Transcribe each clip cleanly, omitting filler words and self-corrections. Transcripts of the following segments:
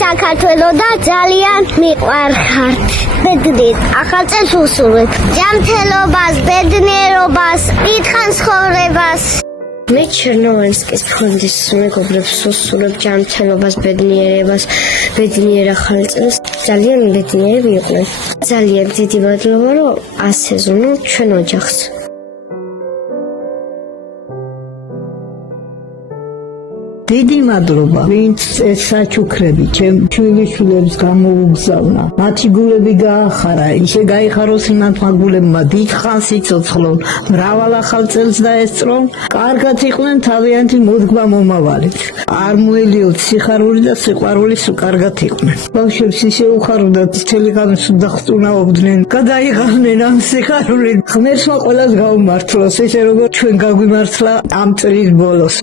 საქართველო და ძალიან მიყვარხართ. ბედნიერ ახალ წელს უსურვებ. ჯანმრთელობას, ბედნიერობას, დიდხან ცხოვრებას. მე ჩერნოვცკის ფონდის მეგობრებს უსურვებ ჯანმრთელობას, ბედნიერებას, ბედნიერ ახალ წელს. ძალიან ბედნიერები იყვნენ. ძალიან დიდი მადლობა, რომ ასეზონოთ ჩვენ ოჯახს. დიდი მადლობა, ვინც ეს საჩუქრები ჩემ შვილიშვილებს გამოუგზავნა. მათი გულები გაახარა, ისე გაიხაროს იმათმა გულებმა დიდხანს იცოცხლონ, მრავალ ახალ წელს დაესწრონ, კარგად იყვნენ თავიანთი მოდგმა მომავალით. არ მოელიოთ სიხარული და სიყვარული კარგად იყვნენ. ბავშვებს ისე უხარდათ, მთელი ღამე სუდახტუნაობდნენ, გადაიღავნენ ამ სიხარულით. ღმერთმა ყველას გაუმართლოს, ესე როგორც ჩვენ გაგვიმართლა ამ წლის ბოლოს.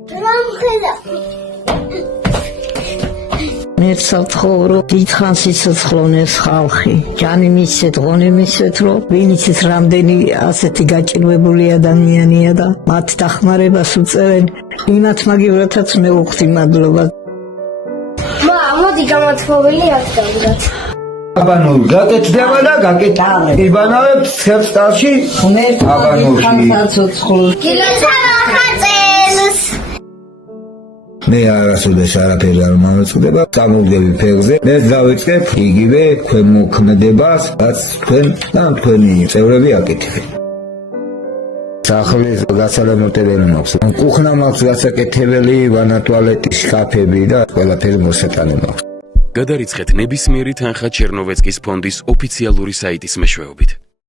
მერცავთხოვრო დიდხანს იცოცხლონ ეს ხალხი. ჯანი მისცეთ, ღონე მისცეთ, რომ ვინც ის რამდენი ასეთი გაჭირვებული ადამიანია და მათ დახმარებას უწევენ, იმათ მაგივრათაც მე ვუხდი მადლობა. მოდი გამოთხოვილი აქ დავდგათ. აბანო გაკეთდება და გაკეთდება. იბანავებს ხერხტალში აბანოში. მე არასოდეს არაფერი არ მომწდება, გამოვდები ფეხზე, მე დავიწყებ იგივე ქვემოქმედებას, რაც თქვენ და თქვენი წევრები აკეთებენ. სახლის გასალემოტებელი მაქვს. კუხნა მაქვს გასაკეთებელი, ვანა ტუალეტი, შკაფები და ყველაფერი მოსატანე მაქვს. გადარიცხეთ ნებისმიერი თანხა ჩერნოვცკის ფონდის ოფიციალური საიტის მეშვეობით.